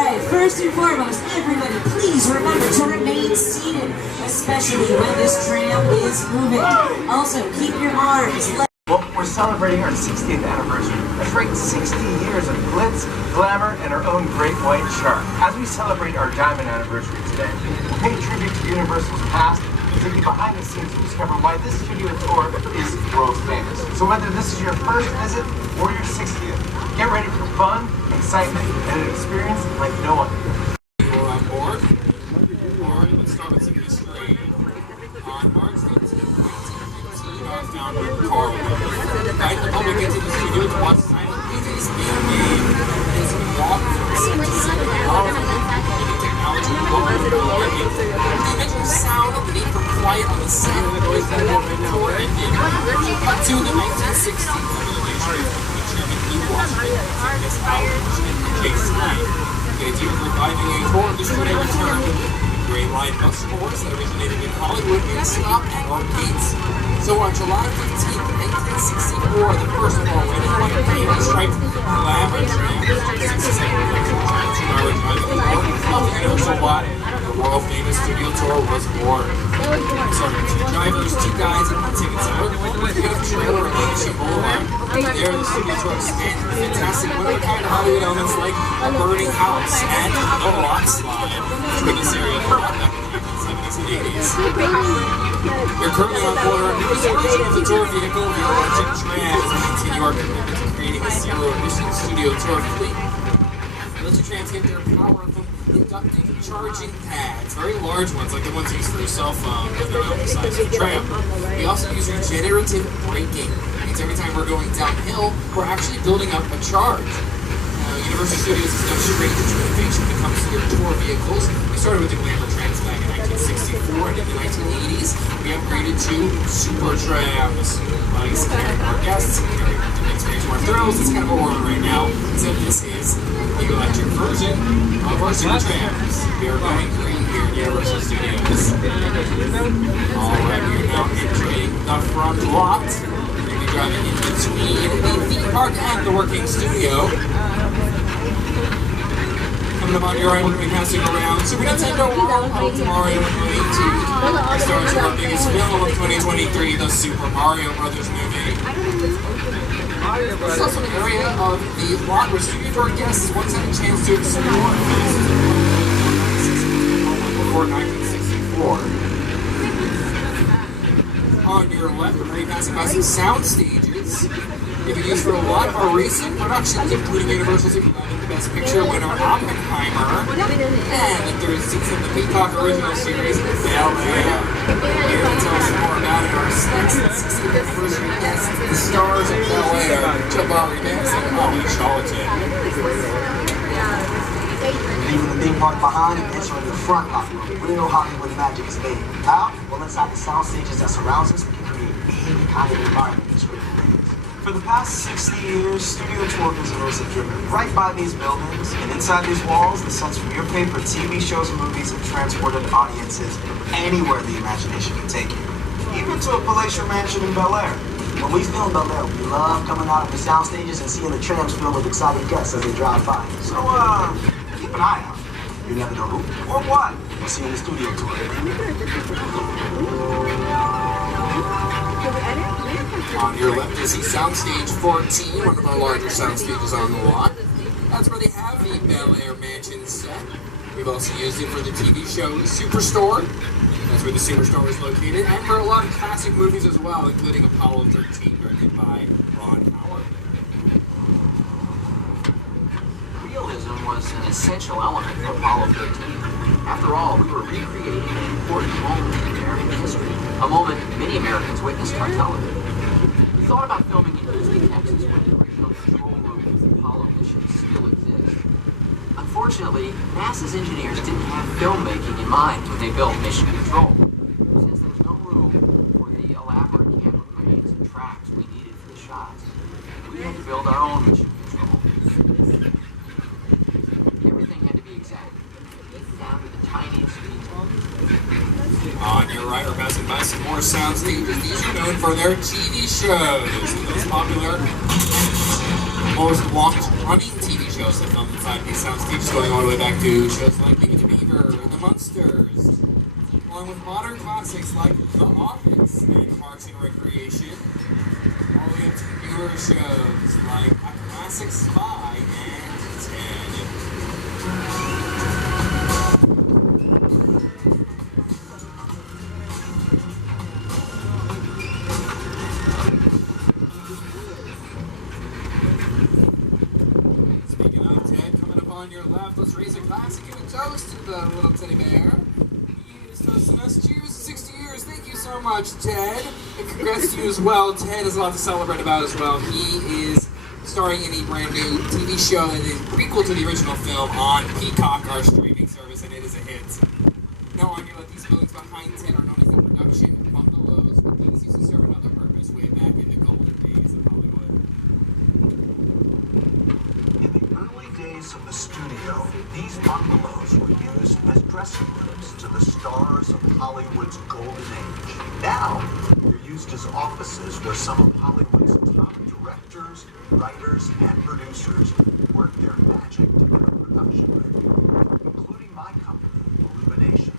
Alright, first and foremost, everybody please remember to remain seated, especially when this tram is moving. Also, keep your arms. Well, we're celebrating our 60th anniversary. That's right, 60 years of glitz, glamour, and our own great white shark. As we celebrate our diamond anniversary today, we'll pay tribute to Universal's past and take you behind the scenes to discover why this studio tour is world famous. So whether this is your first visit or your 60th, get ready for fun, excitement, and an experience like no other. You're on board? Alright, let's start with some history. On March 15th, 1915, our founder, Carl, invited the public into the studio to watch silent movies being made. It's been walked from set to set with powerful technology and global equipment. The original sound and the need for quiet on the set was the tour ended. Up to the 1960s, Chairman E. Washington, this establishment in J.C. The idea of reviving a tour of the studio returned. Great line bus tours that originated in Hollywood and stop at arcades. So on July 15th, 1964, the first of all red and white green striped glamour tram, 67 electric 2-hour drive of the Universal Plaza, the world famous studio tour was born. Started with 2 drivers, 2 guides, and 1 ticket seller. We got a trailer in Ocean Boulevard. There, the studio tour expanded with fantastic one-of-a-kind Hollywood elements like a burning house and the rock slide, for this area for back in the 1970s and 80s. We're currently on board our newest version of the tour vehicle, the electric tram, as we continue our commitment to creating a zero-emission studio tour fleet. Electric trams get their power from inductive charging pads, very large ones like the ones used for your cell phone, but they're not the size of the tram. We also use regenerative braking. It means every time we're going downhill, we're actually building up a charge. Universal Studios has done straight into innovation when it comes to their tour vehicles. We started with the glamour trams back in 1964, and in the 1980s, we upgraded to super trams. Allowing us to carry more guests, experience more thrills. It's kind of a order right now. So this is the electric version of our super trams. We are going green here at Universal Studios. Alright, we are now entering the front lot. We're going to be driving in between the theme park and the working studio. Coming up on your right, we're going to be passing around Super Nintendo World of Mario and Luigi, the stars of our biggest film of 2023, the Super Mario Brothers movie. This is also an area of the lot where studio tour guests once had a chance to explore before 1964. On your left, we're going to be passing by some sound stages. They've been used for a lot of our recent productions, including Universal's Best Picture winner Oppenheimer, and the 3rd season of the Peacock original series, Bel Air. Here to tell us more about it, our next 60th anniversary guest, the stars of Bel Air, Jabari Banks and Ollie Charlton. Leaving the theme park behind and entering the front lot where real Hollywood magic is made. How? Well, inside the sound stages that surrounds us, we can create any kind of environment that's great. For the past 60 years, studio tour visitors have driven right by these buildings, and inside these walls, the sets from your favorite TV shows and movies have transported audiences anywhere the imagination can take you, even to a palatial mansion in Bel Air. When we film Bel Air, we love coming out of the sound stages and seeing the trams filled with excited guests as they drive by. So, keep an eye out. You never know who or what we'll see in the studio tour. On your left is the Soundstage 14, one of our larger sound stages on the lot. That's where they have the Bel Air Mansion set. We've also used it for the TV show Superstore. That's where the Superstore is located, and for a lot of classic movies as well, including Apollo 13, directed by Ron Howard. Realism was an essential element of Apollo 13. After all, we were recreating an important moment in American history, a moment many Americans witnessed on television. We thought about filming in Houston, Texas, where the original control room of the Apollo mission still exists. Unfortunately, NASA's engineers didn't have filmmaking in mind when they built Mission Control. Since there was no room for the elaborate camera cranes and tracks we needed for the shots, we had to build our own Mission Control. Everything had to be exact, down to the tiniest detail. On your right, we're passing by some more sound stages. These are known for their TV shows. The most popular, most watched running TV shows shows that filmed inside these soundstages, going all the way back to shows like Leave It to Beaver and The Munsters, along with modern classics like The Office and Parks and Recreation, all the way up to newer shows like A Classic Spy and Ted. Speaking of Ted, coming up on your left, let's raise a classic and a toast to the little teddy bear. He is toasting us. Cheers to 60 years. Thank you so much, Ted. And congrats to you as well. Ted has a lot to celebrate about as well. He is starring in a brand new TV show that is prequel to the original film on Peacock, our streaming service, and it is a hit. Now on your left, these buildings behind Ted are known as the production bungalows, but these used to serve another purpose way back in the golden days of Hollywood. In the early days of the studio, these bungalows were used as dressing rooms to the stars of Hollywood's golden age. Now, they're used as offices where some of Hollywood's top directors, writers, and producers work their magic to get a production ready, including my company, Illumination.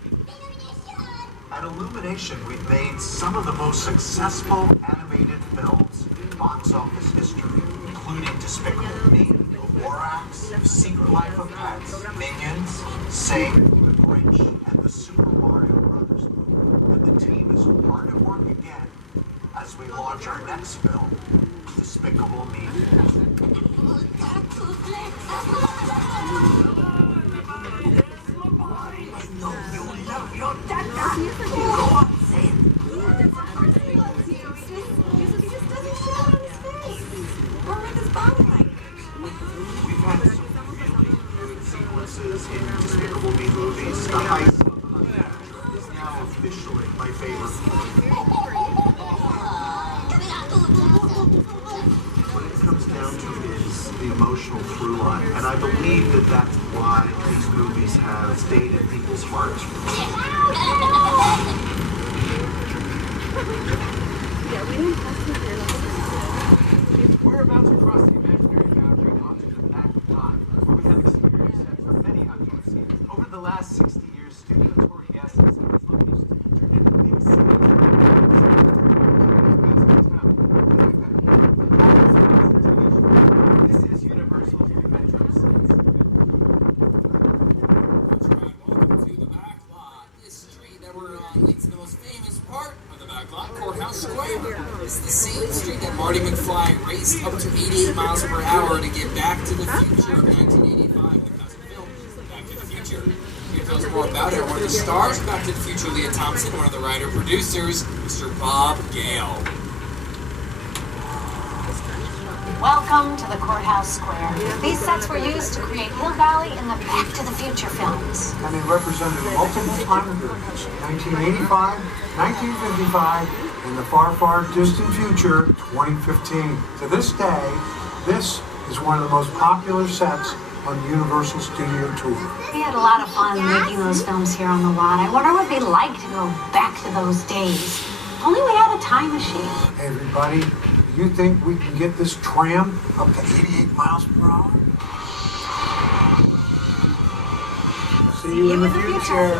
At Illumination, we've made some of the most successful animated films in box office history, including Despicable Me, The Lorax, The Secret Life of Pets, Minions, Sing, The Grinch, and the Super Mario Brothers movie. And the team is hard at work again as we launch our next film, Despicable Me. We've had some really good sequences in Despicable Me movies. The heist of the Honey Badger is now officially my favorite. What it comes down to is the emotional through line, and I believe that that's why these movies have stayed in people's hearts. We're about to cross the imaginary boundary onto the backlot, where we have experienced that for many hundred scenes. Over the last 60 years, studio tour guests in these locations turned into big cities. This is Universal's adventure scenes. That's right, welcome to the backlot. This street that we're on leads to the most famous part of the backlot, Courthouse Square. It's the same street that Marty McFly raced up to 88 miles per hour to get back to the future of 1985, the classic film Back to the Future. Here tells us more about it. One of the stars of Back to the Future, Leah Thompson, one of the writer-producers, Mr. Bob Gale. Welcome to the Courthouse Square. These sets were used to create Hill Valley in the Back to the Future films. And they represented multiple time periods, 1985, 1955, and the far, far distant future, 2015. To this day, this is one of the most popular sets on the Universal Studio Tour. We had a lot of fun making those films here on the lot. I wonder what it'd be like to go back to those days. If only we had a time machine. Hey everybody, do you think we can get this tram up to 88 miles per hour? See you in the future.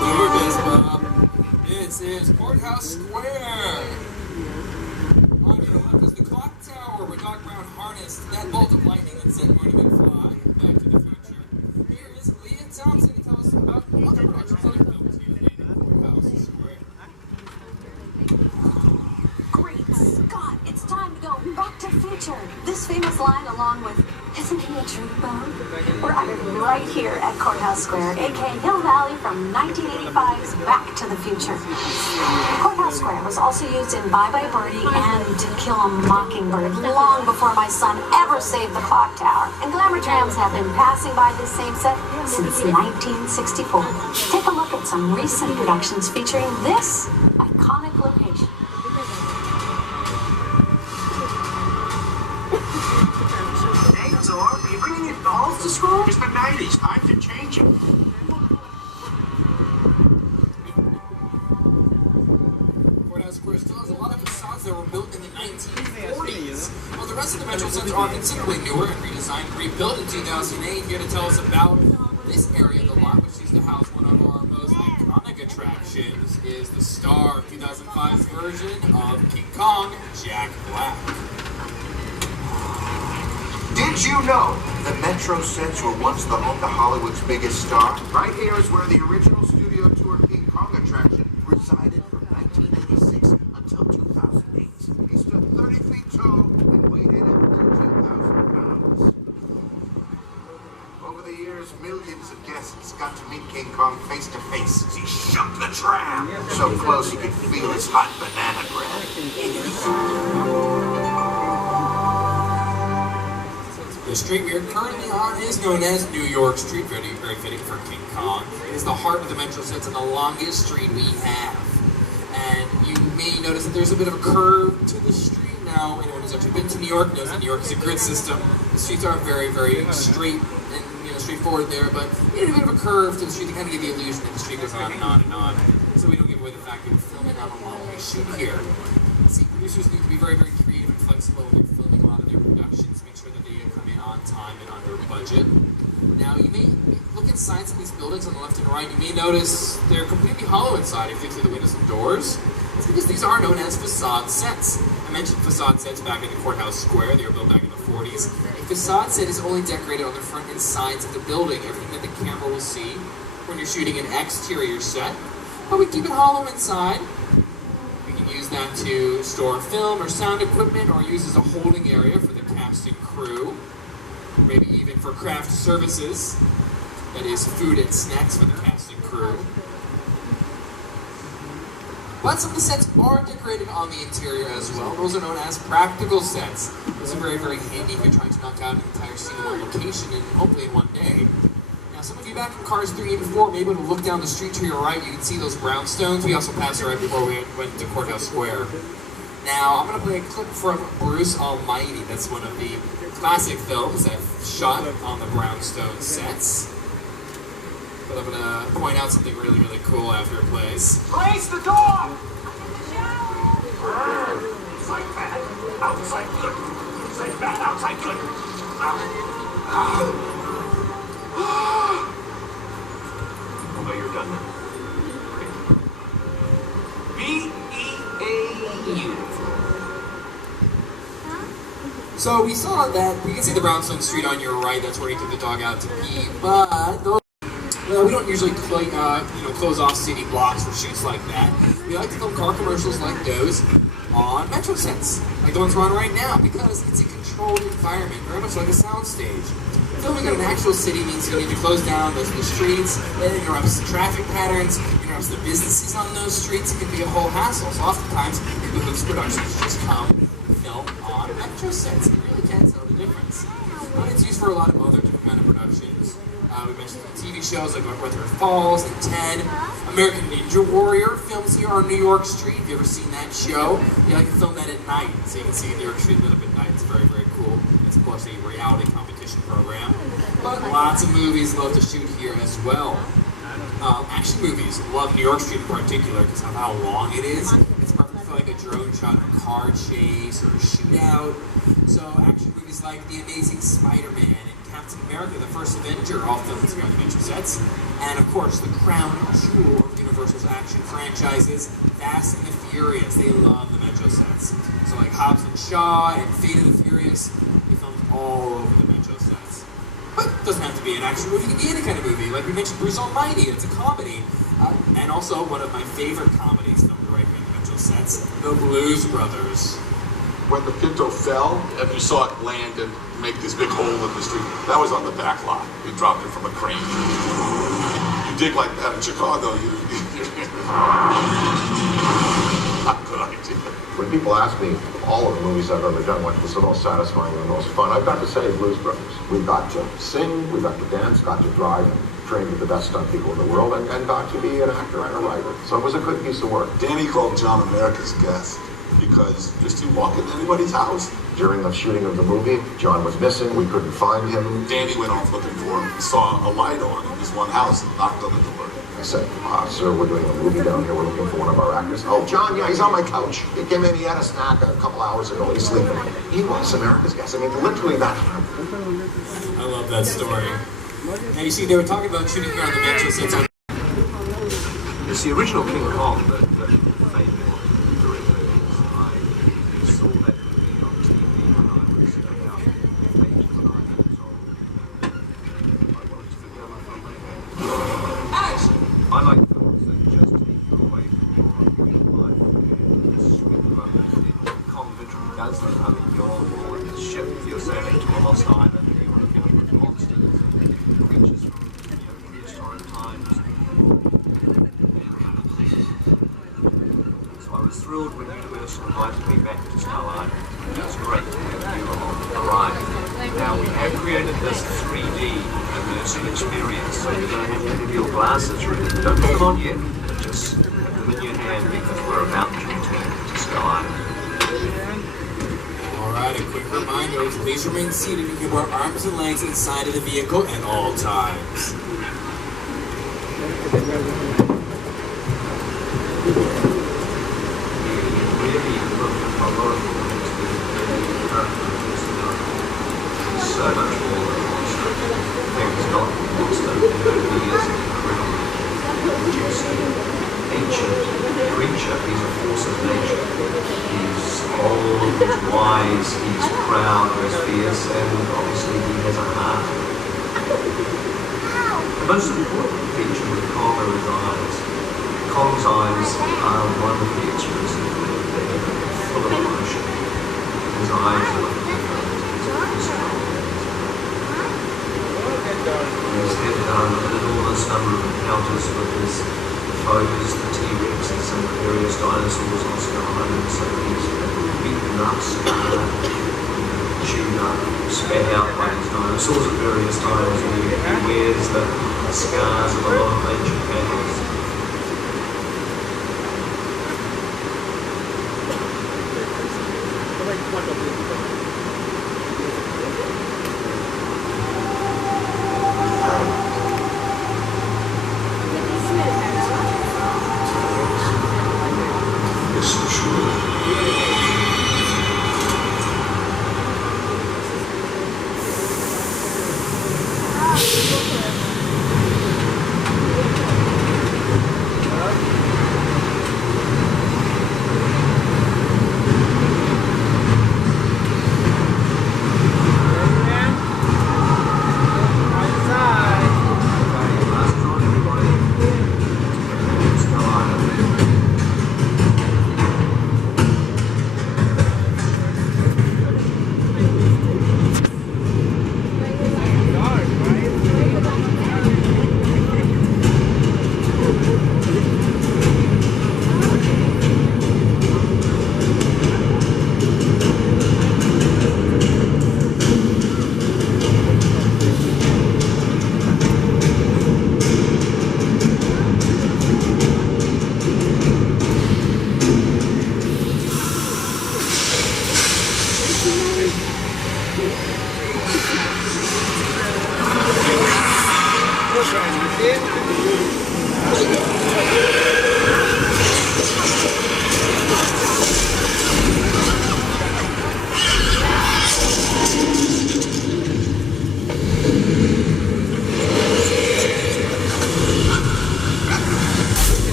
There it is, Bob. This is Courthouse Square. On your left is the clock tower where Doc Brown harnessed that bolt of lightning that sent Marty McFly back to the future. Here is Leah Thompson to tell us about other projects other films here in Courthouse Square. Great Scott, it's time to go back to the future. This famous line along with, "Isn't he a true bone?" We're right here at Courthouse Square, aka Hill Valley from 1985's Back to the Future. Courthouse Square was also used in Bye Bye Birdie and To Kill a Mockingbird long before my son ever saved the clock tower. And glamour trams have been passing by this same set since 1964. Take a look at some recent productions featuring this iconic location. Are you bringing your dolls to school? It's the 90s. Times are changing. Courthouse Square still has a lot of facades that were built in the 1940s. While the rest of the Metro sets are considerably newer and redesigned and rebuilt in 2008. Here to tell us about this area of the lot, which used to house one of our most iconic attractions, is the star of 2005's version of King Kong, Jack Black. Did you know the Metro sets were once the home to Hollywood's biggest star? Right here is where the original studio tour King Kong attraction resided from 1986 until 2008. He stood 30 feet tall and weighed in at 13,000 pounds. Over the years, millions of guests got to meet King Kong face to face as he shook the tram. So close you could feel his hot banana breath. The street we are currently on is known as New York Street, very, very fitting for King Kong. It is the heart of the Metro sets and the longest street we have. And you may notice that there's a bit of a curve to the street. Now, anyone who's actually been to New York knows that New York is a grid system. The streets are very, very straight and straightforward there, but we need a bit of a curve to the street to kind of give the illusion that the street goes on and on and on. So we don't give away the fact that we're filming on a long-way shoot here. See, producers need to be very, very creative and flexible when they're filming a lot of their productions, make sure that they come in on time and under budget. Now, you may look at sides of these buildings on the left and right. You may notice they're completely hollow inside if you look through the windows and doors. It's because these are known as facade sets. I mentioned facade sets back in the Courthouse Square. They were built back in the 40s. A facade set is only decorated on the front and sides of the building, everything that the camera will see when you're shooting an exterior set. But we keep it hollow inside. We can use that to store film or sound equipment, or use as a holding area for the cast and crew. Maybe even for craft services, that is food and snacks for the cast and crew. But some of the sets are decorated on the interior as well. Those are known as practical sets. Those are very, very handy if you're trying to knock out an entire scene in one location and hopefully in one day. Now, some of you back in Cars 3 and 4 may be able to look down the street to your right. You can see those brownstones. We also passed it right before we went to Courthouse Square. Now, I'm going to play a clip from Bruce Almighty. That's one of the classic films that shot on the brownstone sets. But I'm going to point out something really, really cool after it plays. Raise the door! Inside bad, outside good. Inside bad, outside good. Oh, you're done now. B-E-A-U. So we saw that, we can see the brownstone street on your right, that's where he took the dog out to pee, but those, well, we don't usually close off city blocks for shoots like that. We like to film car commercials like those on Metro sets, like the ones we're on right now, because it's a controlled environment, very much like a soundstage. Filming in an actual city means you need to close down the streets, that interrupts the traffic patterns, interrupts the businesses on those streets. It can be a whole hassle. So oftentimes, people whose productions just come film on Metro sets. You really can't tell the difference. But it's used for a lot of other different kind of productions. We mentioned TV shows like Weatherford Falls and Ted. American Ninja Warrior films here on New York Street. Have you ever seen that show? You like to film that at night, so you can see New York Street lit up at night. It's very, very cool. It's, of course, a reality competition program. But lots of movies love to shoot here as well. Action movies love New York Street in particular because of how long it is. It's perfect for like a drone shot of a car chase or a shootout. So action movies like The Amazing Spider-Man and Captain America, the First Avenger, all filmed here on the Metro sets. And of course, the crown jewel of Universal's action franchises, Fast and the Furious. They love the Metro sets. So like Hobbs and Shaw and Fate of the Furious, they filmed all over the Metro sets. But it doesn't have to be an action movie, it can be any kind of movie. Like we mentioned Bruce Almighty, it's a comedy. And also one of my favorite comedies filmed right here in the Metro sets, The Blues Brothers. When the Pinto fell, and you saw it land and make this big hole in the street, that was on the back lot. We dropped it from a crane. You dig like that in Chicago, not a good idea. When people ask me all of the movies I've ever done, what was the most satisfying and the most fun, I've got to say Blues Brothers. We got to sing, we got to dance, got to drive, and train with the best stunt people in the world, and got to be an actor and a writer. So it was a good piece of work. Danny called John America's Guest because just you walk into anybody's house. During the shooting of the movie, John was missing, we couldn't find him. Danny went off looking for him, saw a light on in this one house and knocked on the door. I said, sir, we're doing a movie down here. We're looking for one of our actors. Oh, John, yeah, he's on my couch. He came in, he had a snack a couple hours ago. He's sleeping. He was America's Guest. I mean, literally that. I love that story. Now you see, they were talking about shooting here on the Metro sets on. It's the original King Kong that made me want to direct movies. I saw that movie on TV when I was about 8 or 9 years old. I wanted to become a filmmaker. I like films that just take you away from your real life and sweep you up. Kong literally does that. I mean, you're on board this ship, you're sailing to a lost island, you're encountered with monsters and creatures from prehistoric times. I was thrilled when Universal invited me back to Skull Island. It was great to have you along the ride. Now we have created this 3D immersive experience, so you're going to have your glasses ready. Don't put them on yet, just have them in your hand because we're about to return to Skull Island. Alright, a quick reminder, please remain seated and keep our arms and legs inside of the vehicle at all times. So much more than a monster. Things not a monster. He is an incredible, majestic, ancient creature. He's a force of nature. He's old, he's wise, he's proud, he's fierce, and obviously he has a heart. The most important feature with Kong are his eyes. Kong's eyes are wonderfully expressive. They're full of emotion. His eyes are like he's had an enormous number of encounters with his foes, the T-Rexes and the various dinosaurs on Skull Island, so he's beaten up, scarred, chewed up, spat out by these dinosaurs at various times, and he wears the scars of a lot of ancient battles.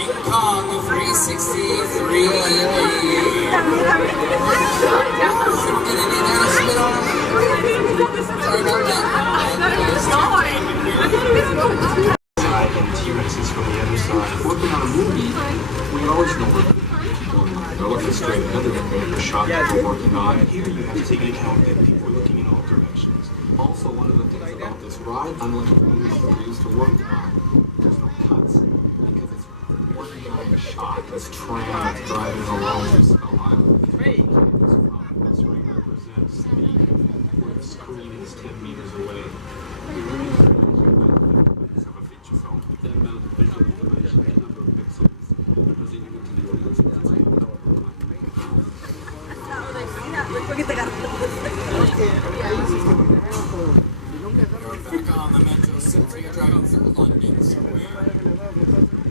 King Kong 363 And T-Rexes from the other side. Working on a movie, we always know we're orchestrate another shot that we're working on. Here you have to take into account that people are looking in all directions. Also, one of the things about this ride, unlike the movies that we used to work on, there's no cuts because it's working on a shot. This tram that's driving along this island. This ring represents where the screen is 10 meters away. The ring of a feature film. That amount of visual information, that number of pixels, representing it to the audience. We're back on the Metro City. You're driving through London Square.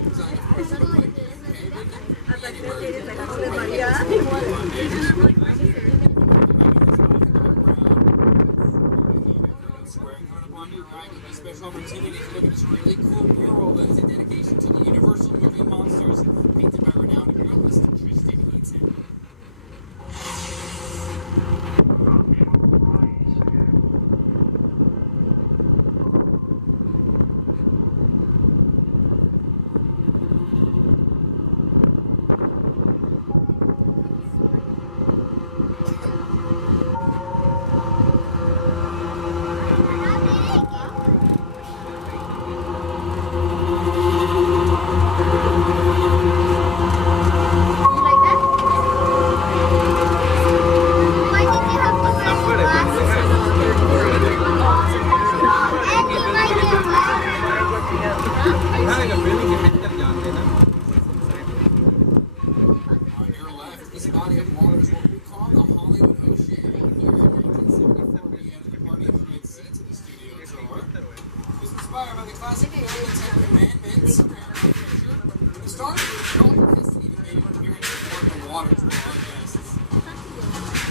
Designed, of course, to look like a special opportunity to look at this really cool mural that is a dedication to the Universal movie monsters, painted by renowned muralist Tristan Eaton.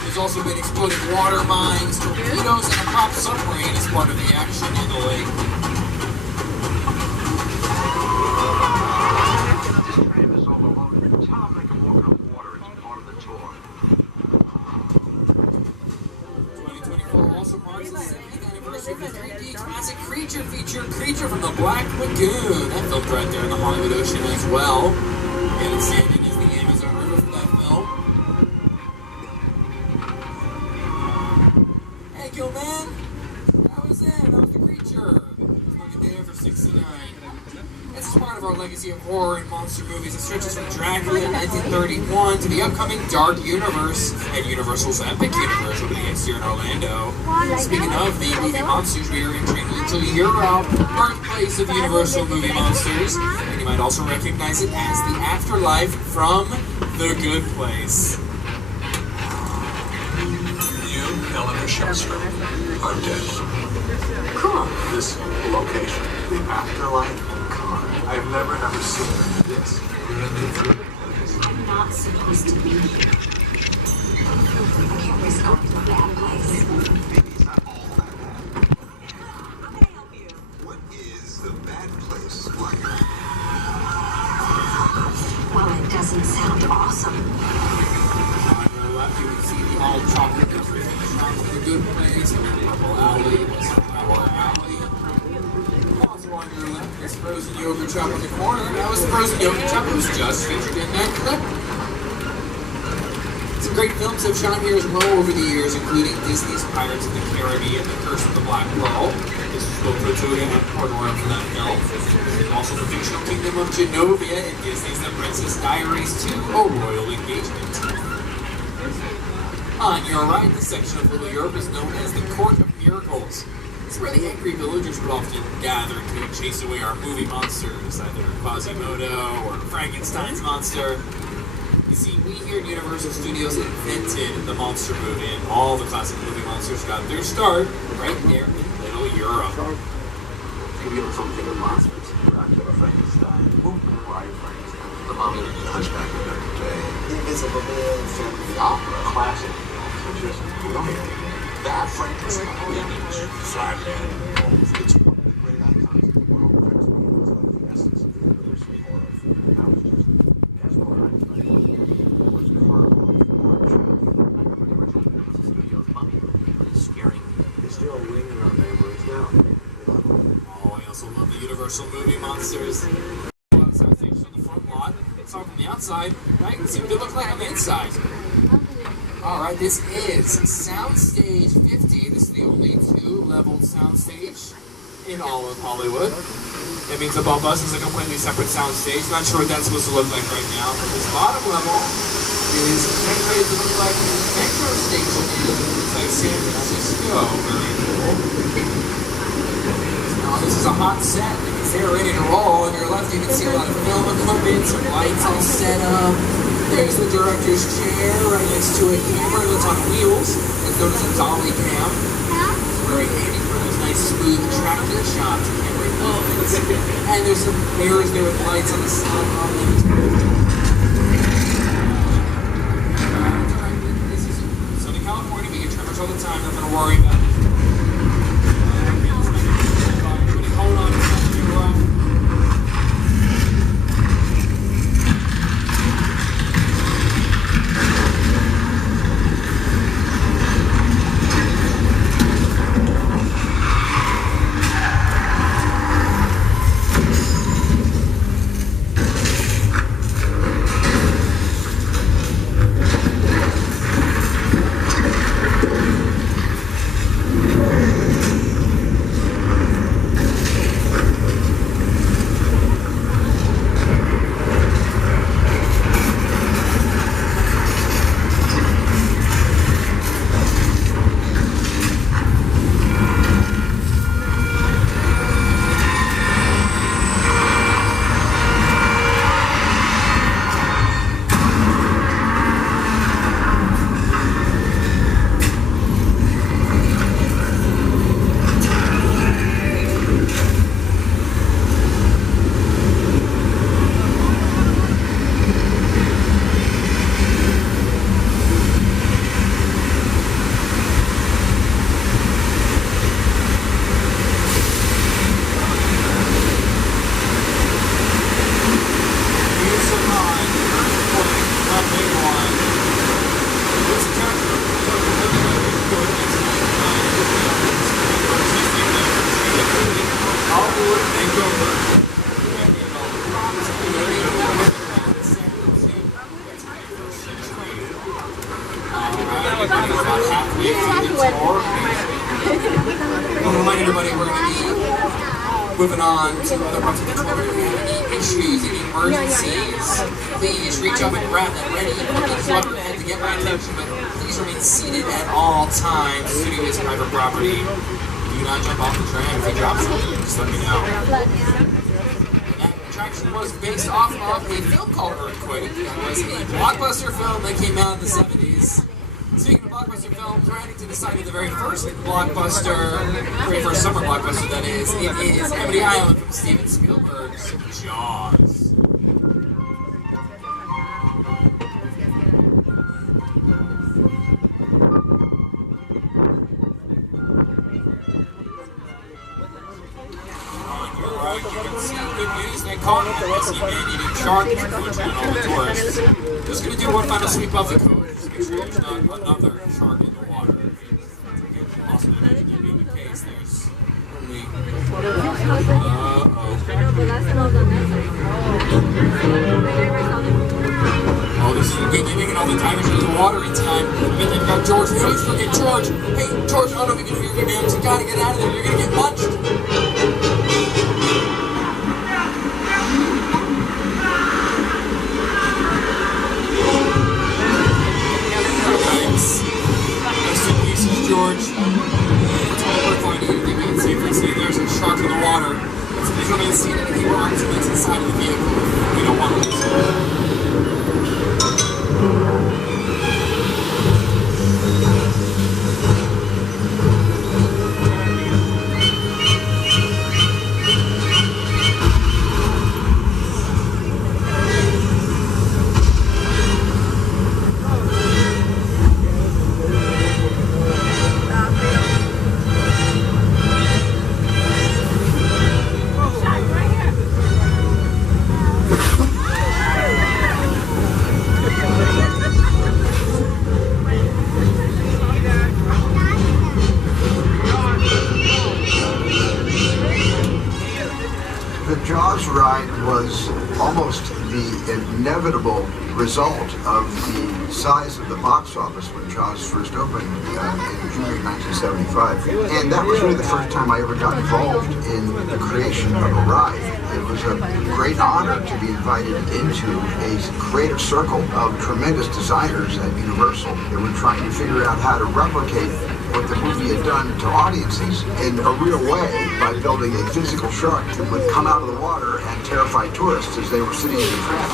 There's also been exploding water mines, torpedoes, and a prop submarine as part of the action in the lake. This tram is overloaded. Tell them they can walk on water as part of the tour. 2024 also marks the 70th anniversary of the 3D classic creature feature, Creature from the Black Lagoon. That filmed right there in the Hollywood Ocean as well. And it's standing as the Amazon River for that film. Hey, Gil, man. That was it. That was the Creature. It's like a day after 69. This is part of our legacy of horror and monster movies. It stretches from Dracula in 1931 to the upcoming Dark Universe and Universal's Epic Universe over the next year in Orlando. Speaking of the movie monsters, we are entering Little Europe, birthplace of Universal movie monsters, and you might also recognize it as the afterlife from The Good Place. You, Eleanor Shellstrom, are dead. Cool. This location, the afterlife. I've never ever seen this. I'm not supposed to be here. I can't risk going to a bad place. Maybe it's not all that bad. How can I help you? What is the bad place like? Well, it doesn't sound awesome. On your left, you can see the all chocolate restaurant for The Good Place, and then Purple Alley, West Flower Alley. Also on your left, this frozen yogurt shop in the corner. That was the frozen yogurt shop that was just featured in that clip. Some great films have shot here as well over the years, including Disney's Pirates of the Caribbean, The Curse of the Black Pearl. This was both Rotoda and Port Royal for that film. There's also the fictional kingdom of Genovia in Disney's The Princess Diaries 2, A Royal Engagement. On your right, this section of Little Europe is known as the Court of Miracles. It's where the angry villagers would often gather to chase away our movie monsters, either Quasimodo or Frankenstein's monster. You see, we here at Universal Studios invented the monster movie, and all the classic movie monsters got their start right there in Little Europe. Maybe look something of monsters. Dracula, Frankenstein, Frankenstein, the Mummy, the Hunchback of Notre Dame, the Invisible Man, Phantom of the Opera, classic. Just brilliant. That Frankenstein image, Flatman, it's one of the great icons of the world. That's the essence of the Universal horror. Universal movie monsters. Soundstages on the front lot. So from the outside, now you can see what they look like on the inside. Alright, this is Soundstage 50. This is the only two-leveled soundstage in all of Hollywood. That means above us is a completely separate soundstage. Not sure what that's supposed to look like right now, but this bottom level is decorated to look like the metro station is like San Francisco. Very cool. Now this is a hot set because they're ready to roll. On your left you can see a lot of film equipment, some lights all set up. There's the director's chair right next to a camera that's on wheels. It's known as a dolly cam. It's very handy for those nice smooth tracking shots. And there's some mirrors there with lights on the side. This is Southern California. We get tremors all the time. Nothing to worry about. Hold on, it's not too rough. Moving on to other parts of the tour. If you have any issues, any emergencies, please reach up and grab that ready. Plug your head to get my attention, but please remain seated at all times. The studio is private property. Do not jump off the tram. If you drop something, just let me know. That attraction was based off of a film called Earthquake. That was a blockbuster film that came out in the 70s. Speaking of blockbuster films, riding to the side of the very first blockbuster, very first summer blockbuster that is, it is Amity Island from Steven Spielberg's Jaws. On your right, you can see good news. They caught a messy man-eating shark between all the tourists. Just going to do one final sweep of the coast. Make sure there's not another shark in the water. Also, imagine that being the case, there's only... Oh, this is good. They're making all the divers into the water in time. And then they've got George. They always forget George. Hey, George, I don't know if you can hear me, man. You gotta get out of there. You're gonna get munched. George, it's all we're finding anything we can safely see. There's a shark in the water. Please remain seated and keep our arms and legs inside of the vehicle. We don't want to lose it. inevitable result of the size of the box office when Jaws first opened in June of 1975. And that was really the first time I ever got involved in the creation of a ride. It was a great honor to be invited into a creative circle of tremendous designers at Universal that were trying to figure out how to replicate what the movie had done to audiences in a real way by building a physical shark that would come out of the water and terrify tourists as they were sitting in the tram.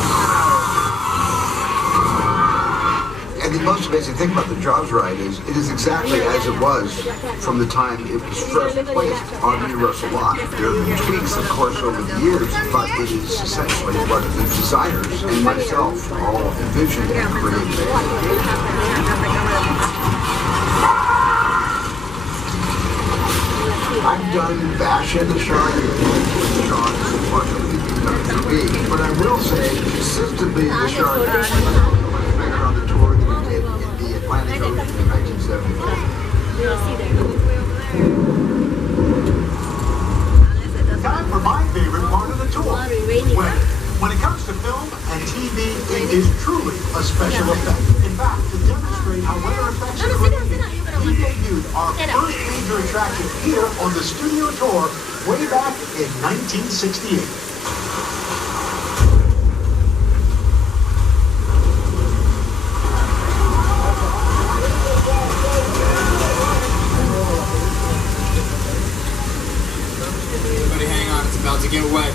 And the most amazing thing about the Jaws ride is it is exactly as it was from the time it was first placed on the Universal lot. There have been tweaks, of course, over the years, but it is essentially what the designers and myself all envisioned and created. I've done Bash and the Shark, Sean, unfortunately, not for me. But I will say, consistently, the Shark was bigger on the tour than it did in the Atlantic Ocean in 1975. Time for my favorite part of the tour. When it comes to film and TV, it is truly a special effect. In fact, to demonstrate how weather effects are created, we debuted our first major attraction here on the studio tour way back in 1968. Everybody hang on, it's about to get wet.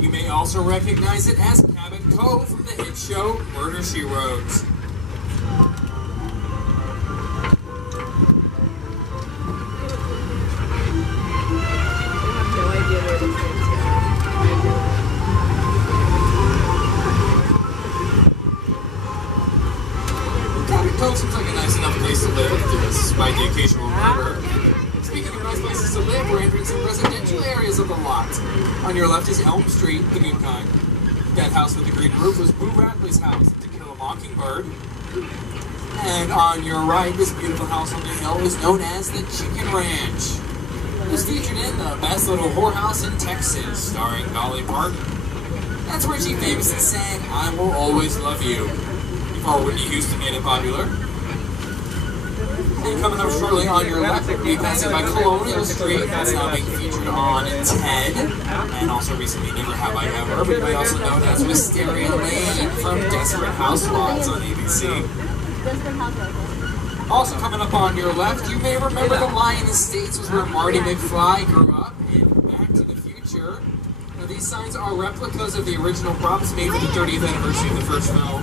You may also recognize it as Cabot Cove from the hit show Murder, She Wrote. Cabot Cove seems like a nice enough place to live, despite the occasional murder. Speaking of nice places to live, we're entering some residential areas of the lot. On your left is Elm Street, the good kind. That house with the green roof was Boo Radley's house, To Kill a Mockingbird. And on your right, this beautiful house on the hill is known as the Chicken Ranch. It was featured in The Best Little Whorehouse in Texas, starring Dolly Parton. That's where she famously sang, "I Will Always Love You," before Whitney Houston made it popular. And coming up shortly on your left, we'll be passing by Colonial Street. That's now being featured on Ted, and also recently Never Have I Ever, but we also known as Wisteria Lane from Desperate Housewives on ABC. Also coming up on your left, you may remember the Lion Estates was where Marty McFly grew up in Back to the Future. Now these signs are replicas of the original props made for the 30th anniversary of the first film.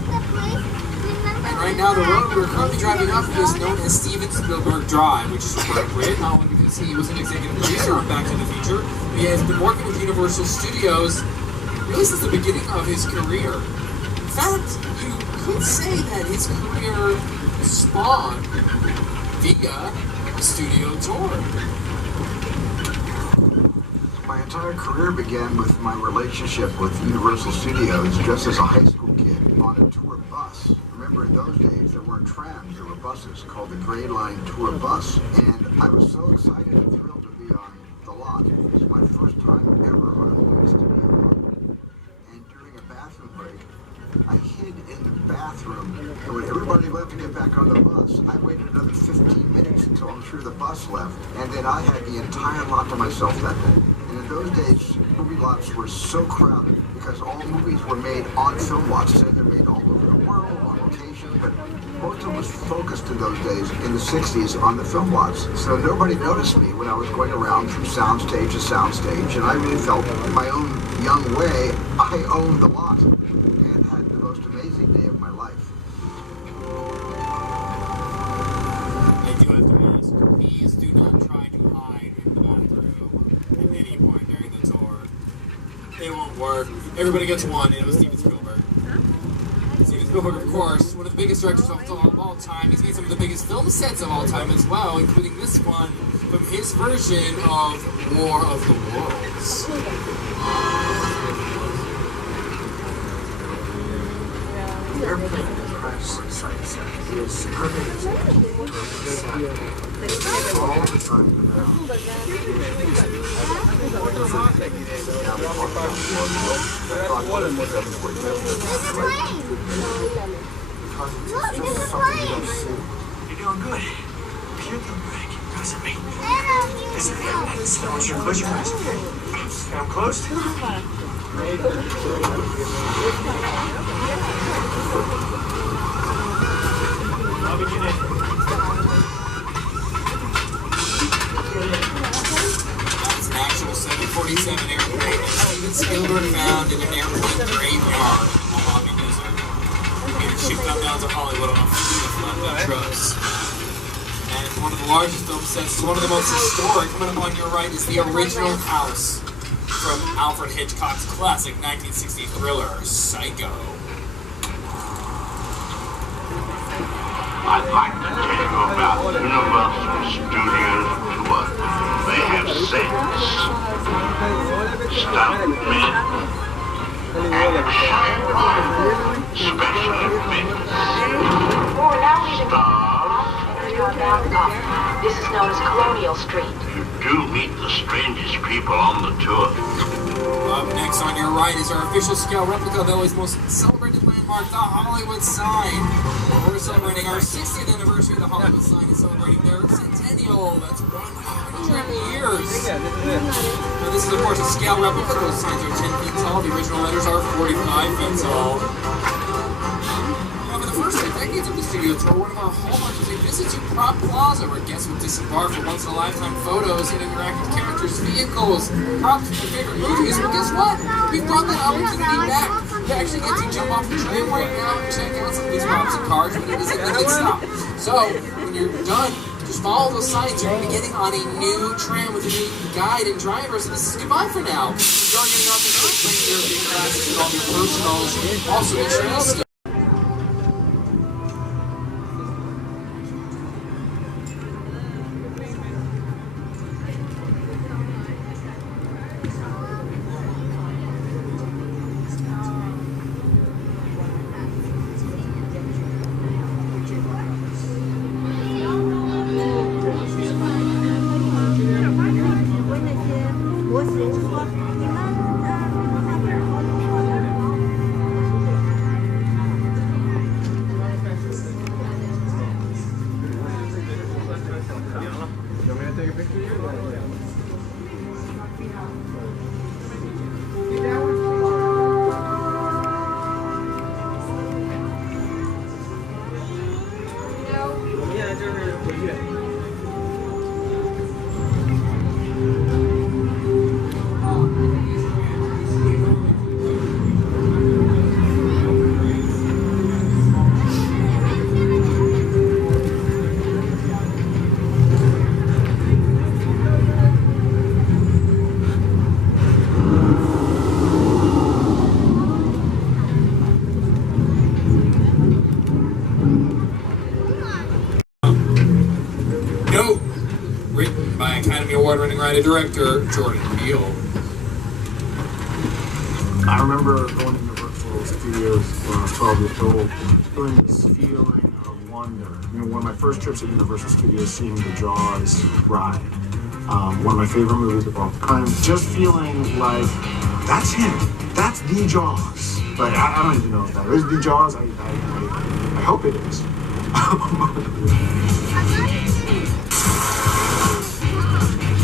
And right now, the road we're currently driving up is known as Steven Spielberg Drive, which is appropriate, not only because he was an executive producer on Back to the Future, but he has been working with Universal Studios really since the beginning of his career. In fact, you could say that his career spawned via a studio tour. My entire career began with my relationship with Universal Studios just as a high school kid on a tour bus. Remember, in those days, there weren't trams, there were buses called the Gray Line Tour Bus. And I was so excited and thrilled to be on the lot. It was my first time ever on a movie studio lot. And during a bathroom break, I hid in the bathroom. And when everybody left to get back on the bus, I waited another 15 minutes until I'm sure the bus left. And then I had the entire lot to myself that day. And in those days, movie lots were so crowded because all movies were made on film lots. So they're made all over the world, on location. was focused in those days, in the 60s, on the film lots. So nobody noticed me when I was going around from soundstage to soundstage, and I really felt in my own young way, I owned the lot and had the most amazing day of my life. I do have to ask, please do not try to hide in the bathroom at any point during the tour. It won't work. Everybody gets one, and it was Steven Spielberg. Steven Spielberg, of course, one of the biggest directors of all time. He's made some of the biggest film sets of all time as well, including this one from his version of War of the Worlds. The airplane crash site is perfect all the time now. You're doing good. You're doing great. Listen to me. Listen to me. I want you to close your eyes, okay? I'm closed. I'll begin it. That's an actual 747 airplane that Steven Spielberg found in an airplane graveyard in the Mojave Desert. And it shipped on down to Hollywood on a fleet of flatbed trucks. And one of the largest film sets, one of the most historic, coming up on your right, is the original house from Alfred Hitchcock's classic 1960 thriller, Psycho. I'd like to tell you about Universal Studios Tour. They have sets, stuntmen, action, special events, stars. This is known as Colonial Street. You do meet the strangest people on the tour. Up next on your right is our official scale replica of LA's most celebrated landmark, the Hollywood sign. We're celebrating our 60th anniversary of the Hollywood sign and celebrating their centennial. That's 100 years. Now this is of course a scale replica. Those signs are 10 feet tall. The original letters are 45 feet tall. For the first 10 decades of the studio tour, one of our hallmarks was a visit to Tram Plaza, where guests would disembark for once-in-a-lifetime photos and interact with characters' vehicles, props from their favorite movies. Well, guess what? We've brought that opportunity back. You actually get to jump off the tram right now and check out some of these props and cars, but it is a limited stop. So, when you're done, just follow those signs. You're going to be getting on a new tram with a new guide and driver, so this is goodbye for now. You're getting off the train, your big classes and all your personals. Also, make sure you stay. Award-winning writer-director Jordan Peele. I remember going to Universal Studios when I was 12 years old, feeling this feeling of wonder. You know, one of my first trips at Universal Studios, seeing the Jaws ride, one of my favorite movies of all time. Just feeling like that's him, that's the Jaws. Like I don't even know if that is the Jaws. I hope it is.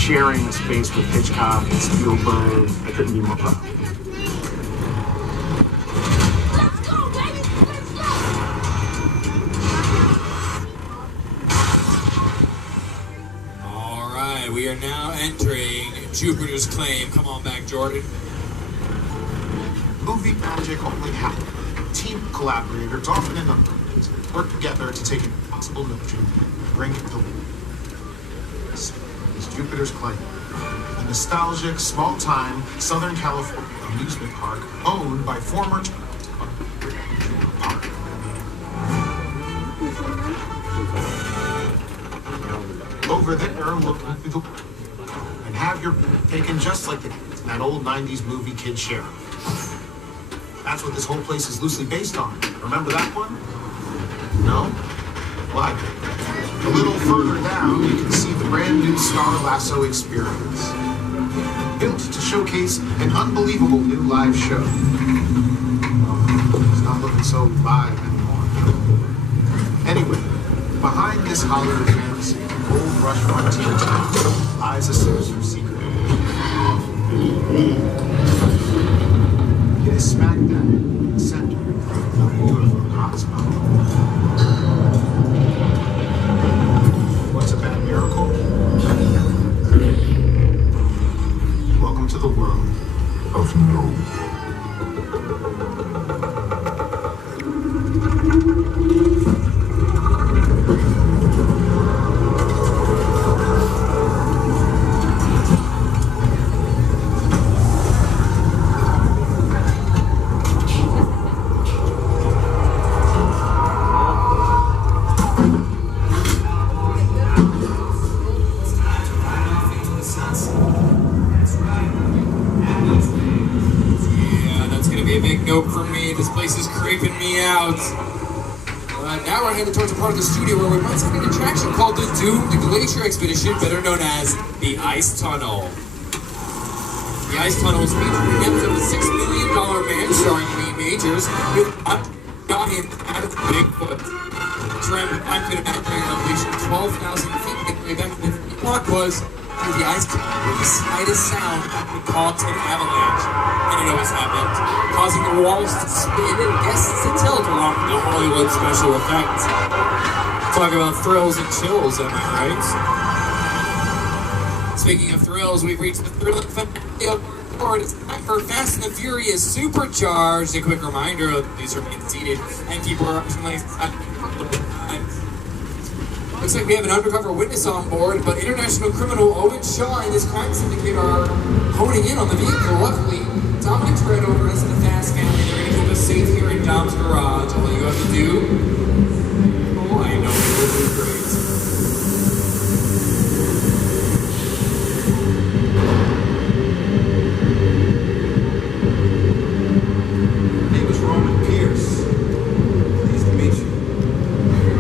Sharing a space with Hitchcock and Spielberg, I couldn't be more proud. are now entering Jupiter's Claim. Come on back, Jordan. Movie magic only happens. Team collaborators, often in numbers, work together to take an impossible notion and bring it to life. This is Jupiter's Claim, a nostalgic, small-time Southern California amusement park owned by former Park. Over there, looking through the and have your taken just like that old 90s movie Kid Share. That's what this whole place is loosely based on. Remember that one? No? Why? A little further down, you can see the brand new Star Lasso experience. Built to showcase an unbelievable new live show. It's not looking so live anymore. Anyway, behind this Hollywood fantasy, old rush frontier town lies a sinister secret. It is smack dab in the center of a beautiful hotspot. What's a bad miracle? Welcome to the world of no. Nope for me. This place is creeping me out. Now we're headed towards a part of the studio where we might see an attraction called the Doomed Glacier Expedition, better known as the Ice Tunnel. The Ice Tunnel is featuring an episode of the $6 million Man starring Lee Majors with got him out of Bigfoot. Tram climbed to an elevation of 12,000 feet and way back when the block was through the ice tunnel where the slightest sound would cause an avalanche. And it always happened, causing the walls to spin and guests to tilt along with the Hollywood special effects. Talk about thrills and chills, am I right? Speaking of thrills, we've reached the thrilling finale of the board. It's time for Fast and the Furious Supercharged. A quick reminder, these remain seated and people are optionally looks like we have an undercover witness on board, but international criminal Owen Shaw and his crime syndicate are honing in on the vehicle. Luckily, Dominic's right over us in the Fast family. They're going to keep us safe here in Dom's garage. All you have to do, oh, I know it will be great. My name is Roman Pierce. Pleased to meet you.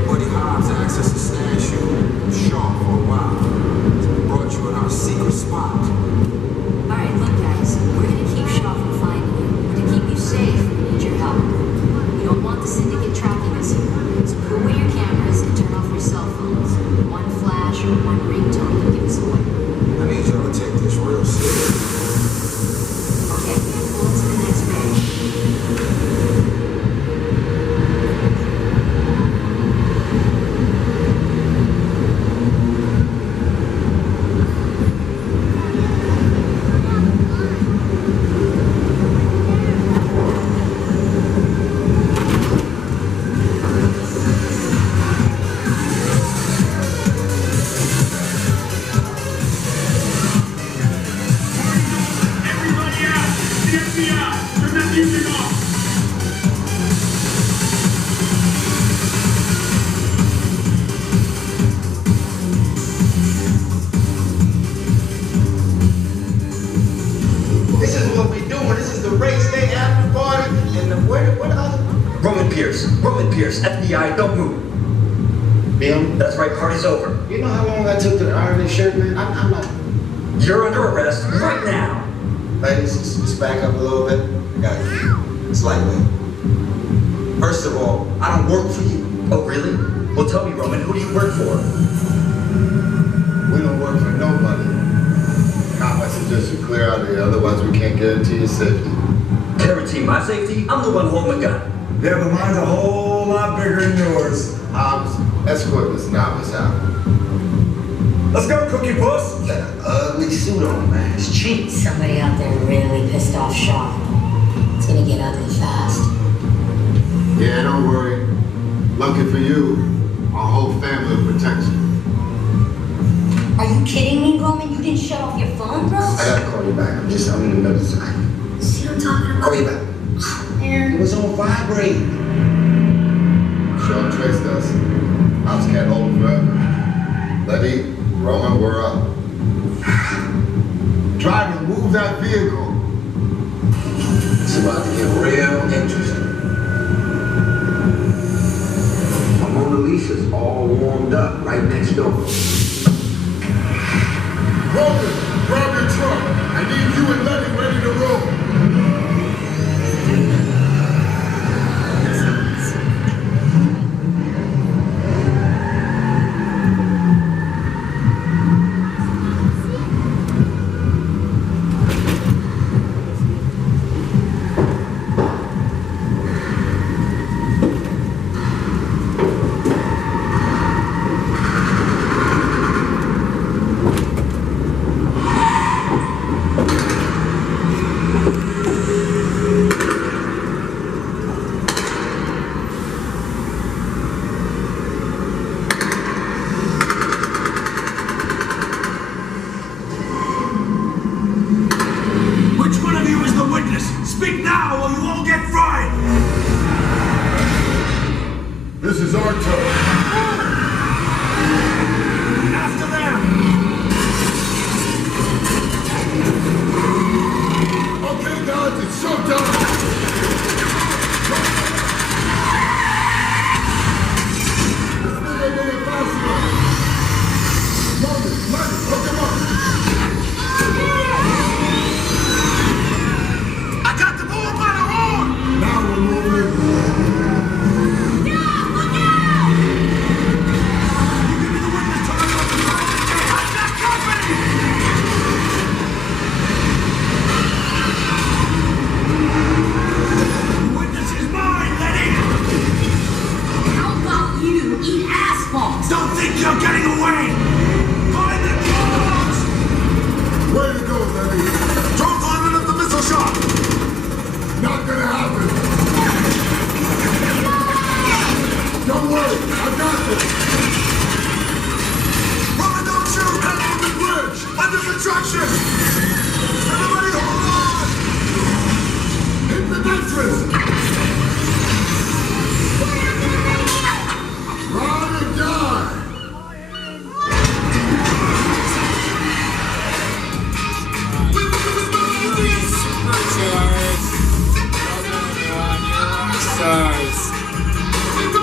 Buddy Hobbs asked us to stash you Shaw for a while. So we brought you in our secret spot. Alright, look guys, we're gonna keep Shaw from finding you. But to keep you safe, we need your help. We don't want the syndicate tracking us here. So put away your cameras and turn off your cell phones. One flash or one ringtone can give us away. I need y'all to take this real serious. Okay, pull into the next page. This is what we doing. This is the race day after party. And the what else? Roman Pierce, FBI, don't move. Bill? That's right, party's over. You know how long I took to iron this shirt, man? I'm not. You're under arrest right now. Ladies, just back up a little bit. It's lightweight. First of all, I don't work for you. Oh, really? Well, tell me, Roman, who do you work for? We don't work for nobody. I suggest you clear out of here, otherwise we can't guarantee your safety. Guarantee my safety? I'm the one holding the gun. Yeah, but mine's a whole lot bigger than yours. Escort this novice out. Let's go, Cookie Puss. You got an ugly suit on, man. It's cheap. Somebody out there really pissed off Shaw. It's gonna get ugly fast. Yeah, don't worry. Lucky for you, our whole family protects you. Are you kidding me, Roman? You didn't shut off your phone, bro? I gotta call you back. I'm in the middle of something. See what I'm talking about? Call you back. It was on vibrate. Shaw traced us. House can't hold him forever. Letty, Roman, we're up. Driver, move that vehicle. It's about to get real interesting. My Mona Lisa's all warmed up right next door. Roman, grab your truck. I need you and Letty ready to roll. This is our turn. After them. Okay, guys, it's showtime. I got the bull by the horn. Now we're moving. Don't think you're getting away! Find the doors! Way to go, Letty. Don't climb up the missile shot! Not gonna happen. Don't worry, I got this. Roman, don't shoot! Head on the bridge! Under construction! Everybody hold on! Hit the nitrous! Ride or die! Stars.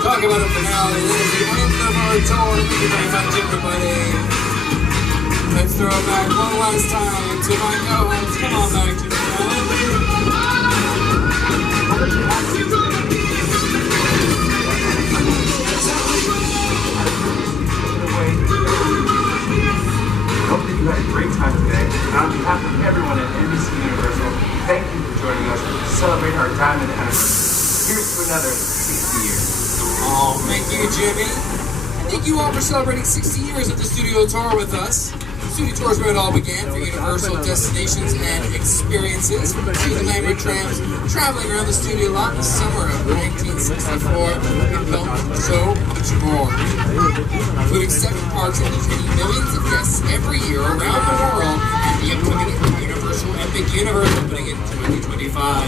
Talk about a finale. This is the end of our tour. Thank you very much, everybody. Let's throw it back one last time to my co-host. Come on back to the Hope that you had a great time today. And on behalf of everyone at NBC Universal, thank you for joining us to celebrate our diamond anniversary. Here's to another 60 years. Oh, thank you, Jimmy. And thank you all for celebrating 60 years of the studio tour with us. Studio tour is where it all began for Universal destinations and experiences. From the Lambert Trams, traveling around the studio lot in the summer of 1964, and filmed so much more. Including 7 parks and entertaining millions of guests every year around the world, and the upcoming Universal Epic Universe opening in 2025.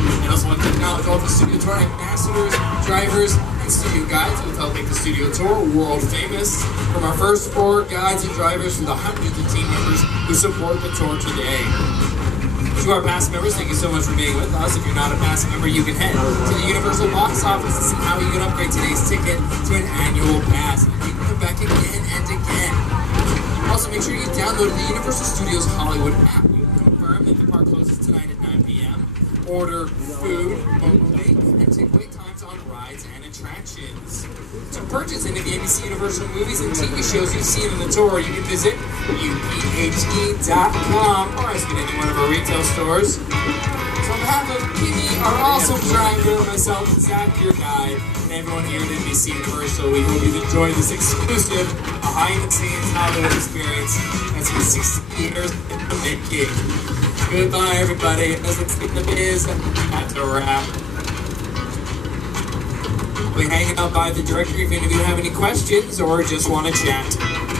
And also want to acknowledge all the studio tour ambassadors, drivers, and studio guides who have helped make the studio tour world famous. From our first 4 guides and drivers to the hundreds of team members who support the tour today. To our past members, thank you so much for being with us. If you're not a past member, you can head to the Universal box office to see how you can upgrade today's ticket to an annual pass. And you can come back again and again. Also, make sure you download the Universal Studios Hollywood app. You can confirm that the park closes tonight at 9 p.m. Order food locally and takeaway times on rides and attractions. To purchase any of the NBC Universal movies and TV shows you've seen in the tour, you can visit uphe.com or ask at any one of our retail stores. So So on behalf of Kimmy, our awesome driver, myself, Zach, your guide, and everyone here at NBC Universal, we hope you've enjoyed this exclusive behind-the-scenes Hollywood experience as we 60 years in the making. Goodbye, everybody. As it's in the biz, that's a wrap. We'll be hanging out by the directory if any of you have any questions or just want to chat.